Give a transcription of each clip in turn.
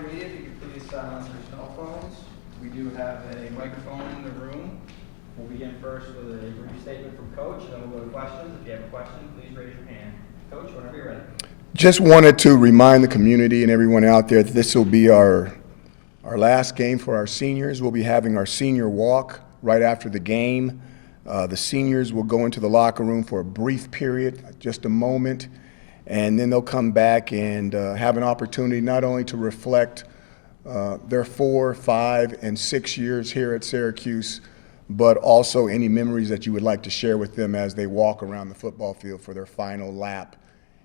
Reminder media, if you could please silence your cell phones. We do have a microphone in the room. We'll begin first with a brief statement from Coach, and then we'll go to questions. If you have a question, please raise your hand. Coach, whenever you're ready. Just wanted to remind the community and everyone out there that this will be our last game for our seniors. We'll be having our senior walk right after the game. The seniors will go into the locker room for a brief period, just a moment, and then they'll come back and have an opportunity not only to reflect their 4, 5, and 6 years here at Syracuse, but also any memories that you would like to share with them as they walk around the football field for their final lap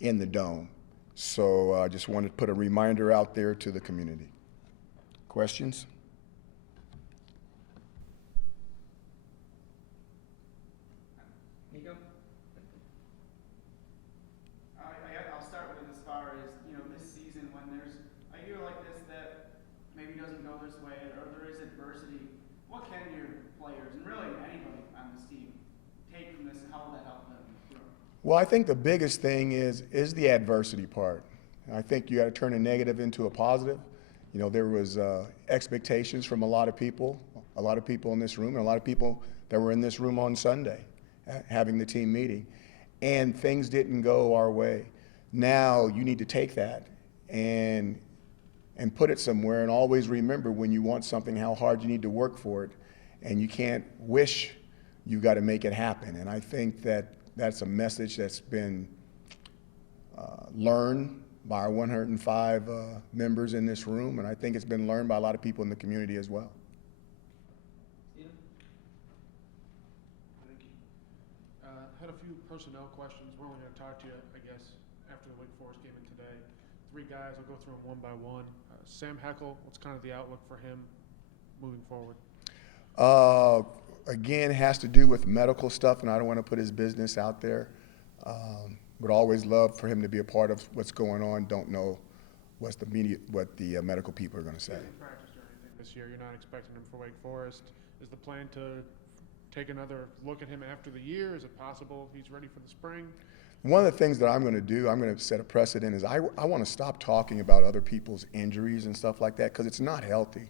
in the dome. So I just wanted to put a reminder out there to the community. Questions? Nico? I'll start with as far as, this season when there's a year like this that maybe doesn't go this way or there is adversity, what can your players and really anybody on this team take from this and how will that help them grow? Well, I think the biggest thing is the adversity part. I think you got to turn a negative into a positive. There was expectations from a lot of people in this room, and a lot of people that were in this room on Sunday having the team meeting, and things didn't go our way. Now you need to take that and put it somewhere, and always remember when you want something how hard you need to work for it, and you can't wish, you got to make it happen. And I think that's a message that's been learned by our 105 members in this room, and I think it's been learned by a lot of people in the community as well. Steven? Thank you. Had a few personnel questions. We're only going to talk to you, I guess, after the Wake Forest game and today. 3 guys, I'll go through them one by one. Sam Heckel, what's kind of the outlook for him moving forward? Again, has to do with medical stuff, and I don't want to put his business out there. Would always love for him to be a part of what's going on. Don't know what the medical people are going to say. He hasn't practiced or anything this year. You're not expecting him for Wake Forest. Is the plan to take another look at him after the year? Is it possible he's ready for the spring? One of the things that I'm going to do, I'm going to set a precedent, is I want to stop talking about other people's injuries and stuff like that because it's not healthy.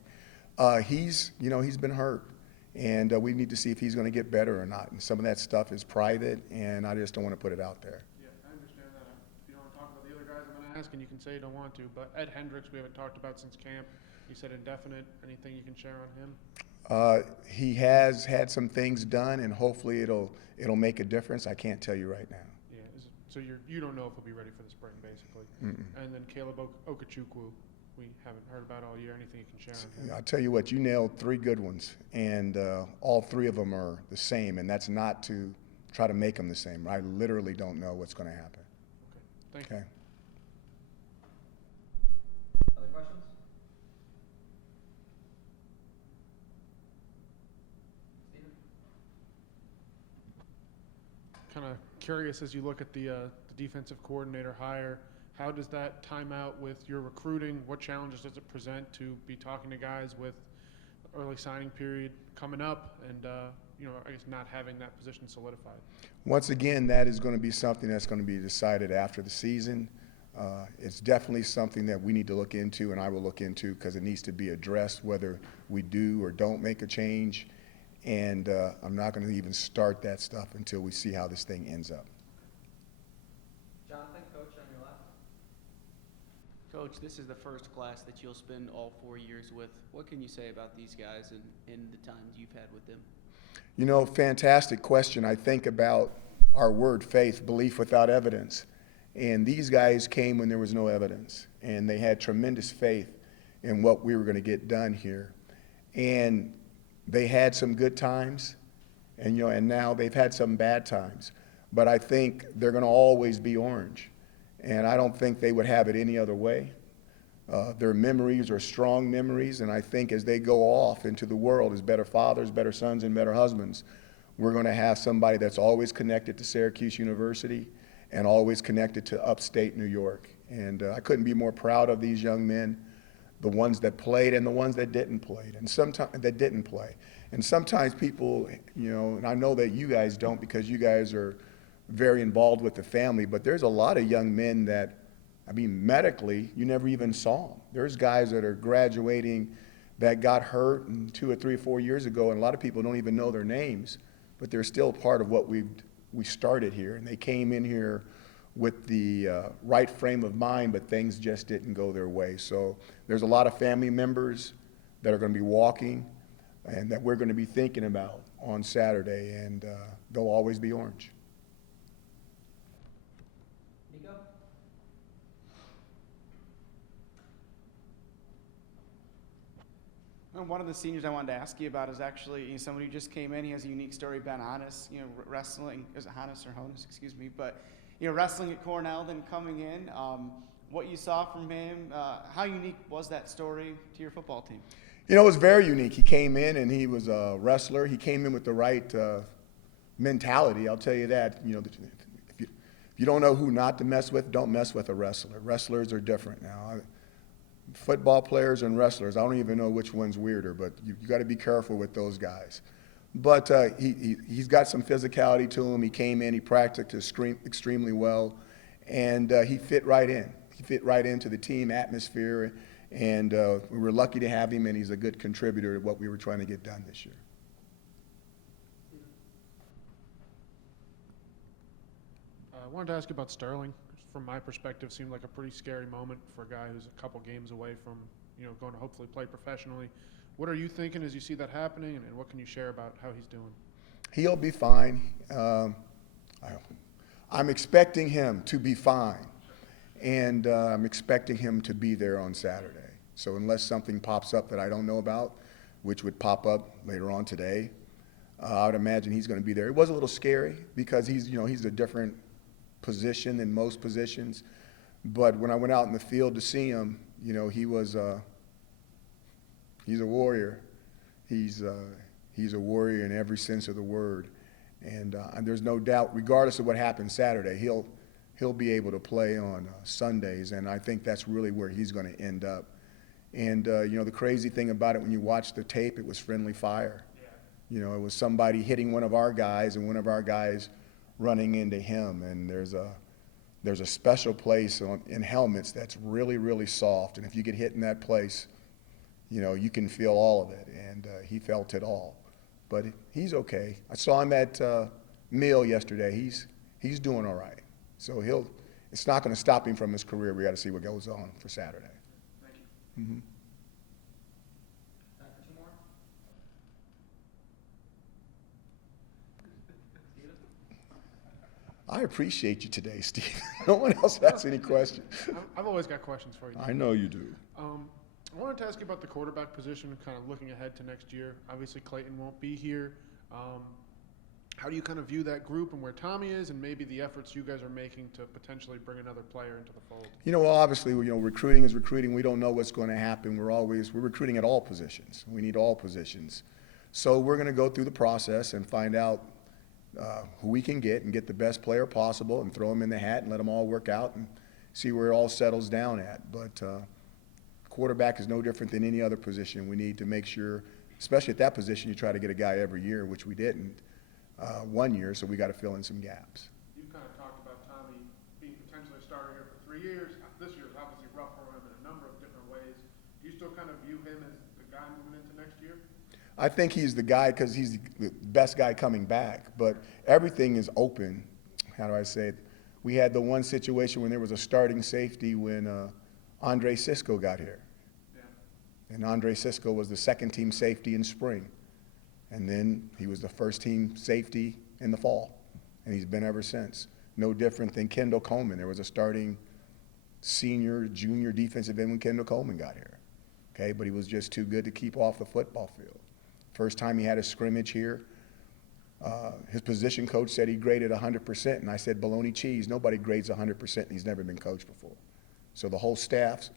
He's been hurt, and we need to see if he's going to get better or not. And some of that stuff is private, and I just don't want to put it out there. Yeah, I understand that. If you don't want to talk about the other guys I'm going to ask, and you can say you don't want to, but Ed Hendricks we haven't talked about since camp. You said indefinite. Anything you can share on him? He has had some things done, and hopefully it'll make a difference. I can't tell you right now. Yeah, so you don't know if he'll be ready for the spring, basically. And then Caleb Okechukwu, we haven't heard about all year. Anything you can share on him? I'll tell you what, you nailed 3 good ones, and all 3 of them are the same, and that's not to try to make them the same. I literally don't know what's going to happen. Okay, thank you. Other questions? Steven? Kind of curious as you look at the defensive coordinator hire, how does that time out with your recruiting? What challenges does it present to be talking to guys with early signing period coming up and, I guess not having that position solidified? Once again, that is going to be something that's going to be decided after the season. It's definitely something that we need to look into, and I will look into, because it needs to be addressed whether we do or don't make a change. And I'm not going to even start that stuff until we see how this thing ends up. Jonathan, Coach, on your left. Coach, this is the first class that you'll spend all 4 years with. What can you say about these guys and the times you've had with them? Fantastic question. I think about our word faith, belief without evidence. And these guys came when there was no evidence, and they had tremendous faith in what we were going to get done here. And they had some good times, and now they've had some bad times. But I think they're going to always be orange, and I don't think they would have it any other way. Their memories are strong memories, and I think as they go off into the world as better fathers, better sons, and better husbands, we're going to have somebody that's always connected to Syracuse University and always connected to upstate New York. And I couldn't be more proud of these young men, the ones that played and the ones that didn't play, and sometimes that didn't play. And sometimes people, and I know that you guys don't because you guys are very involved with the family, but there's a lot of young men that I mean, medically, you never even saw them. There's guys that are graduating that got hurt 2 or 3 or 4 years ago, and a lot of people don't even know their names, but they're still part of what we started here. And they came in here with the right frame of mind, but things just didn't go their way. So there's a lot of family members that are going to be walking and that we're going to be thinking about on Saturday, and they'll always be orange. Nico? One of the seniors I wanted to ask you about is actually someone who just came in. He has a unique story. Ben Hannes, wrestling. Is it Hannes or Honus? Excuse me. But wrestling at Cornell, then coming in. What you saw from him. How unique was that story to your football team? It was very unique. He came in and he was a wrestler. He came in with the right mentality. I'll tell you that. If you don't know who not to mess with, don't mess with a wrestler. Wrestlers are different now. Football players and wrestlers, I don't even know which one's weirder, but you got to be careful with those guys. But he's got some physicality to him. He came in, he practiced extremely well, and he fit right in. He fit right into the team atmosphere, and we were lucky to have him, and he's a good contributor to what we were trying to get done this year. I wanted to ask you about Sterling. From my perspective, seemed like a pretty scary moment for a guy who's a couple games away from, going to hopefully play professionally. What are you thinking as you see that happening, and what can you share about how he's doing? He'll be fine. I'm expecting him to be fine, and I'm expecting him to be there on Saturday. So unless something pops up that I don't know about, which would pop up later on today, I would imagine he's going to be there. It was a little scary because he's a different position than most positions, but when I went out in the field to see him, he's a warrior. He's a warrior in every sense of the word, and there's no doubt, regardless of what happens Saturday, he'll be able to play on Sundays, and I think that's really where he's going to end up. And the crazy thing about it, when you watch the tape, it was friendly fire. Yeah. It was somebody hitting one of our guys and one of our guys running into him, and there's a special place in helmets that's really, really soft, and if you get hit in that place, you can feel all of it, and he felt it all. But he's okay. I saw him at Mill yesterday. He's doing all right. So it's not going to stop him from his career. We got to see what goes on for Saturday. Thank you. Mm-hmm. Time for 2 more? I appreciate you today, Steve. No one else has any questions. I've always got questions for you. I know you do. I wanted to ask you about the quarterback position, kind of looking ahead to next year. Obviously, Clayton won't be here. How do you kind of view that group and where Tommy is, and maybe the efforts you guys are making to potentially bring another player into the fold? Well, obviously, recruiting is recruiting. We don't know what's going to happen. We're recruiting at all positions. We need all positions. So we're going to go through the process and find out who we can get and get the best player possible and throw them in the hat and let them all work out and see where it all settles down at. But quarterback is no different than any other position. We need to make sure, especially at that position, you try to get a guy every year, which we didn't 1 year, so we got to fill in some gaps. You kind of talked about Tommy being potentially a starter here for 3 years. This year is obviously rough for him in a number of different ways. Do you still kind of view him as the guy moving into next year? I think he's the guy because he's the best guy coming back, but everything is open. How do I say it? We had the one situation when there was a starting safety when Andre Sisco got here. Yeah. And Andre Sisco was the second-team safety in spring. And then he was the first-team safety in the fall, and he's been ever since. No different than Kendall Coleman. There was a starting junior defensive end when Kendall Coleman got here, okay? But he was just too good to keep off the football field. First time he had a scrimmage here, his position coach said he graded 100%, and I said, bologna cheese, nobody grades 100%, and he's never been coached before. So the whole staff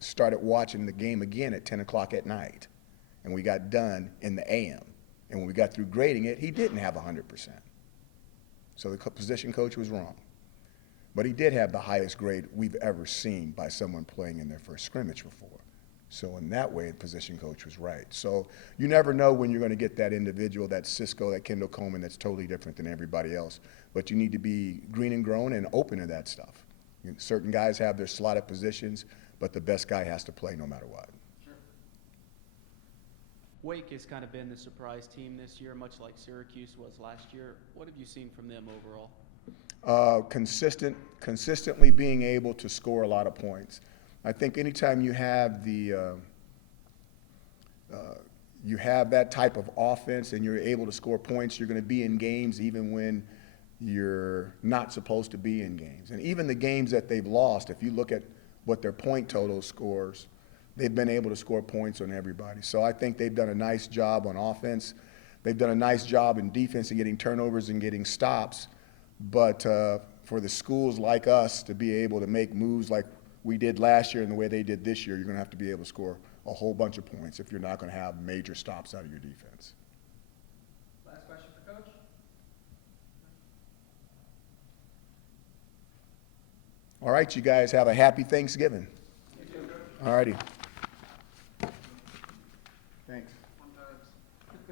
started watching the game again at 10 o'clock at night. And we got done in the AM. And when we got through grading it, he didn't have 100%. So the position coach was wrong. But he did have the highest grade we've ever seen by someone playing in their first scrimmage before. So in that way, the position coach was right. So you never know when you're going to get that individual, that Sisco, that Kendall Coleman, that's totally different than everybody else. But you need to be green and grown and open to that stuff. Certain guys have their slotted positions, but the best guy has to play no matter what. Wake has kind of been the surprise team this year, much like Syracuse was last year. What have you seen from them overall? Consistently being able to score a lot of points. I think anytime you have you have that type of offense and you're able to score points, you're going to be in games even when you're not supposed to be in games. And even the games that they've lost, if you look at what their point total scores, they've been able to score points on everybody. So I think they've done a nice job on offense. They've done a nice job in defense and getting turnovers and getting stops. But for the schools like us to be able to make moves like we did last year and the way they did this year, you're going to have to be able to score a whole bunch of points if you're not going to have major stops out of your defense. Last question for Coach? All right, you guys have a happy Thanksgiving. You too, Coach. All righty. Thanks.